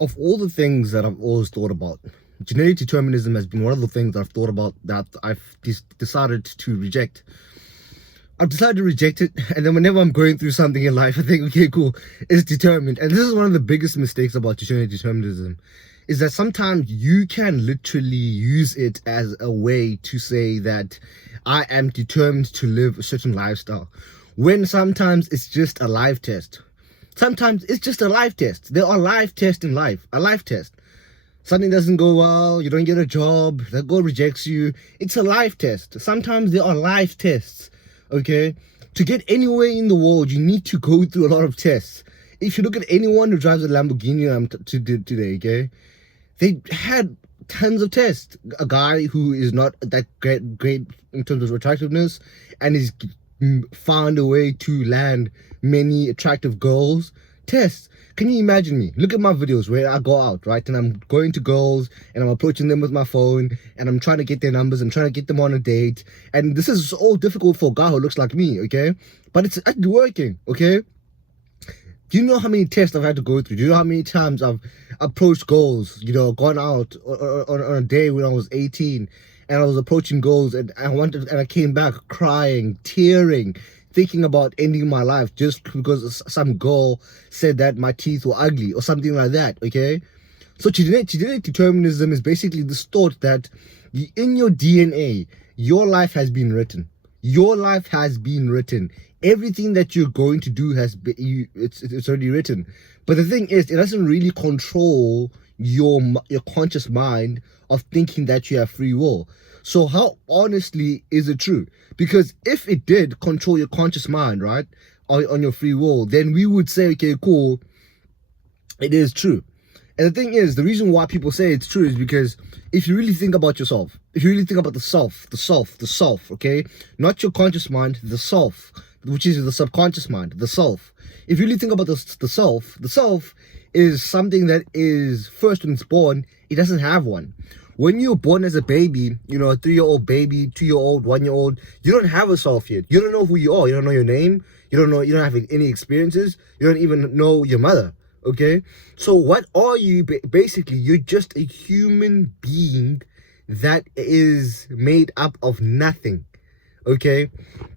Of all the things that I've always thought about, genetic determinism has been one of the things I've thought about that I've decided to reject. I've decided to reject it, and then whenever I'm going through something in life, I think, okay, cool, it's determined. And this is one of the biggest mistakes about genetic determinism, is that sometimes you can literally use it as a way to say that I am determined to live a certain lifestyle, when sometimes it's just a life test. Sometimes it's just a life test. There are life tests in life. A life test. Something doesn't go well, you don't get a job, that girl rejects you. It's a life test. Sometimes there are life tests, okay? To get anywhere in the world, you need to go through a lot of tests. If you look at anyone who drives a Lamborghini today, okay? They had tons of tests. A guy who is not that great in terms of attractiveness and is found a way to land many attractive girls. Tests. Can you imagine me? Look at my videos where I go out, right? And I'm going to girls and I'm approaching them with my phone and I'm trying to get their numbers. I'm trying to get them on a date. And this is all difficult for a guy who looks like me, okay? But it's actually working, okay? Do you know how many tests I've had to go through? Do you know how many times I've approached girls, gone out on a day when I was 18 and I was approaching girls and I came back crying, tearing, thinking about ending my life just because some girl said that my teeth were ugly or something like that, okay? So genetic determinism is basically this thought that in your DNA, your life has been written. Your life has been written. Everything that you're going to do it's already written. But the thing is, it doesn't really control your conscious mind of thinking that you have free will. So how honestly is it true? Because if it did control your conscious mind, right, on your free will, then we would say, okay, cool, it is true. And the thing is, the reason why people say it's true is because if you really think about yourself, if you really think about the self, okay, not your conscious mind, the self, which is the subconscious mind, the self. If you really think about the self is something that is, first when it's born, it doesn't have one. When you're born as a baby, a 3-year-old baby, 2-year-old, 1-year-old, you don't have a self yet. You don't know who you are. You don't know your name. You don't have any experiences. You don't even know your mother. Okay? So what are you? Basically, you're just a human being that is made up of nothing. Okay?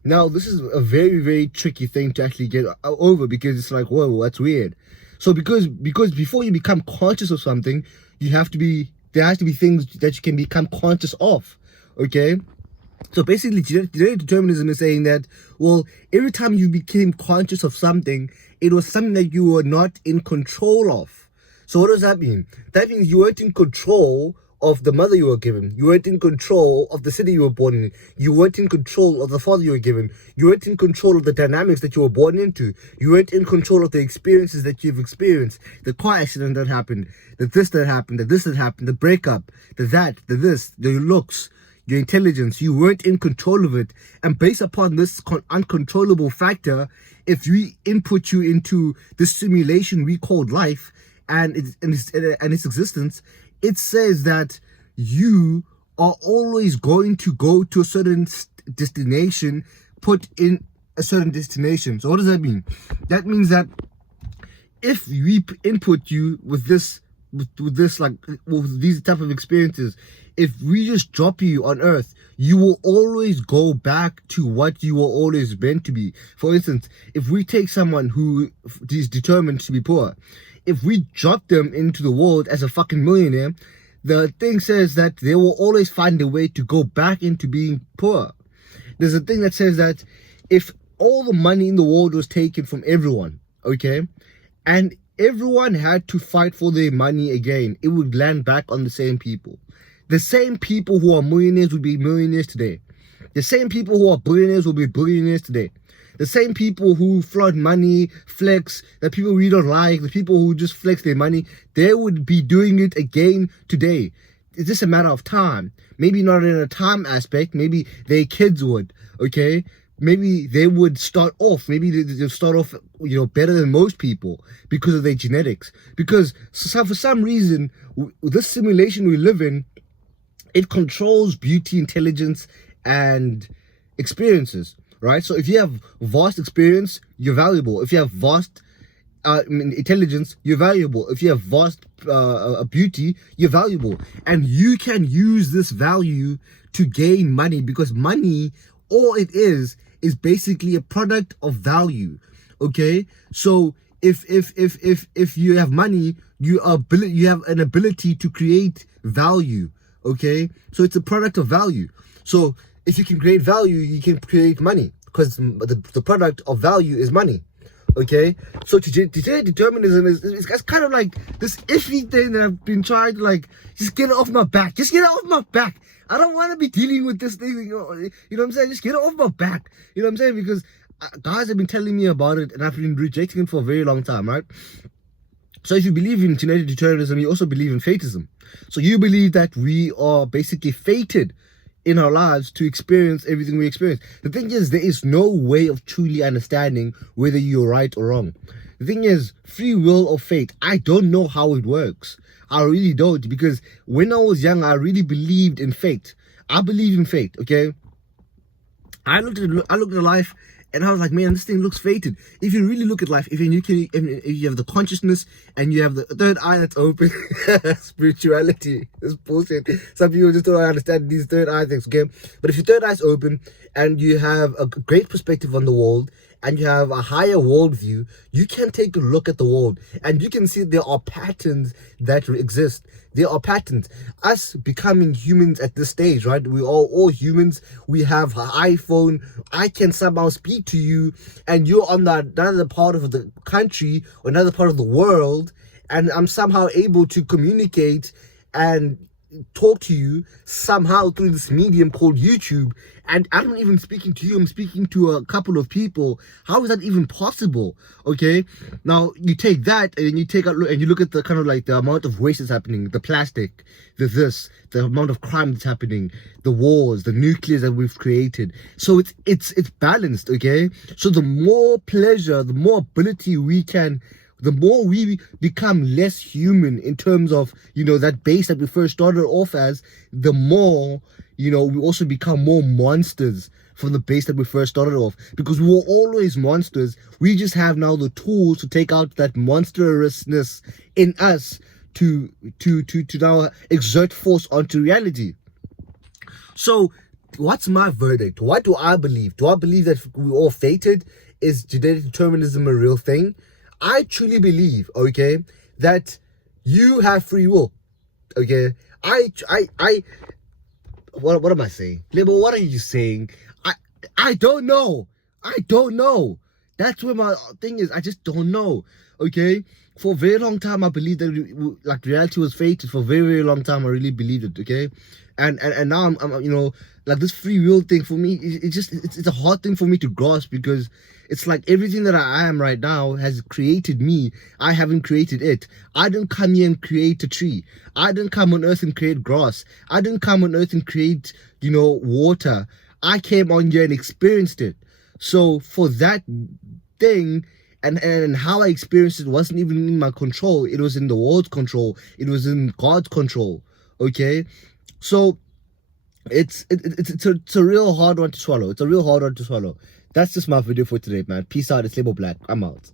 Now, this is a very, very tricky thing to actually get over, because it's like, whoa, that's weird. So because before you become conscious of something, there has to be things that you can become conscious of, okay? So basically, genetic determinism is saying that, well, every time you became conscious of something, it was something that you were not in control of. So what does that mean? That means you weren't in control of the mother you were given. You weren't in control of the city you were born in. You weren't in control of the father you were given. You weren't in control of the dynamics that you were born into. You weren't in control of the experiences that you've experienced. The car accident that happened, the this that happened, the breakup, the this, the looks, your intelligence. You weren't in control of it. And based upon this uncontrollable factor, if we input you into this simulation we called life and its existence, it says that you are always going to go to a certain destination, put in a certain destination. So what does that mean? That means that if we input you with these type of experiences, if we just drop you on earth, you will always go back to what you were always meant to be. For instance, if we take someone who is determined to be poor, if we drop them into the world as a fucking millionaire, the thing says that they will always find a way to go back into being poor. There's a thing that says that if all the money in the world was taken from everyone, okay, and everyone had to fight for their money again, it would land back on the same people. The same people who are millionaires would be millionaires today. The same people who are billionaires will be billionaires today. The same people who flaunt money, flex, the people we don't like, the people who just flex their money, they would be doing it again today. It's just a matter of time. Maybe not in a time aspect, maybe their kids would, okay? Maybe they would start off, they'll start off, better than most people because of their genetics. Because for some reason, this simulation we live in, it controls beauty, intelligence, and experiences. Right? So if you have vast experience, you're valuable. If you have vast intelligence, you're valuable. If you have vast beauty, you're valuable. And you can use this value to gain money, because money, all it is basically a product of value. Okay, so if you have money, you have an ability to create value. Okay, so it's a product of value. So if you can create value, you can create money, because the product of value is money. Okay, so today determinism is kind of like this iffy thing that I've been trying to, like, just get it off my back. Just get it off my back. I don't want to be dealing with this thing. You know what I'm saying? Just get it off my back. You know what I'm saying? Because guys have been telling me about it, and I've been rejecting it for a very long time, right? So if you believe in genetic determinism, you also believe in fatism. So you believe that we are basically fated in our lives to experience everything we experience. The thing is, there is no way of truly understanding whether you're right or wrong. The thing is, free will or fate, I don't know how it works. I really don't, because when I was young, I really believed in fate. I believe in fate, okay? I looked at life, and I was like, man, this thing looks fated. If you really look at life, if you have the consciousness and you have the third eye that's open, spirituality is bullshit. Some people just don't understand these third eye things, okay? But if your third eye's open and you have a great perspective on the world, and you have a higher worldview, you can take a look at the world and you can see there are patterns that exist. There are patterns. Us becoming humans at this stage, right? We are all humans. We have an iPhone. I can somehow speak to you, and you're on another part of the country or another part of the world, and I'm somehow able to communicate and talk to you somehow through this medium called YouTube, and I'm not even speaking to you, I'm speaking to a couple of people. How is that even possible? Okay, now you take that and you take a look, and you look at the kind of like the amount of waste that's happening, the plastic, the amount of crime that's happening, the wars, the nuclear that we've created. So it's balanced. Okay, so the more pleasure, the more ability we can, the more we become less human in terms of, that base that we first started off as, the more, we also become more monsters from the base that we first started off. Because we were always monsters. We just have now the tools to take out that monsterousness in us to now exert force onto reality. So what's my verdict? What do I believe? Do I believe that we're all fated? Is genetic determinism a real thing? I truly believe, okay, that you have free will, okay? What am I saying? Label, what are you saying? I don't know. I don't know. That's where my thing is. I just don't know, okay? For a very long time, I believed that like reality was fated. For a very, very long time, I really believed it, okay? And now I'm like, this free will thing for me, it's a hard thing for me to grasp, because it's like everything that I am right now has created me. I haven't created it. I didn't come here and create a tree. I didn't come on earth and create grass. I didn't come on earth and create, water. I came on here and experienced it. So for that thing, and how I experienced it wasn't even in my control. It was in the world's control. It was in God's control. Okay, so it's a real hard one to swallow. It's a real hard one to swallow. That's just my video for today, man. Peace out. It's Label Black. I'm out.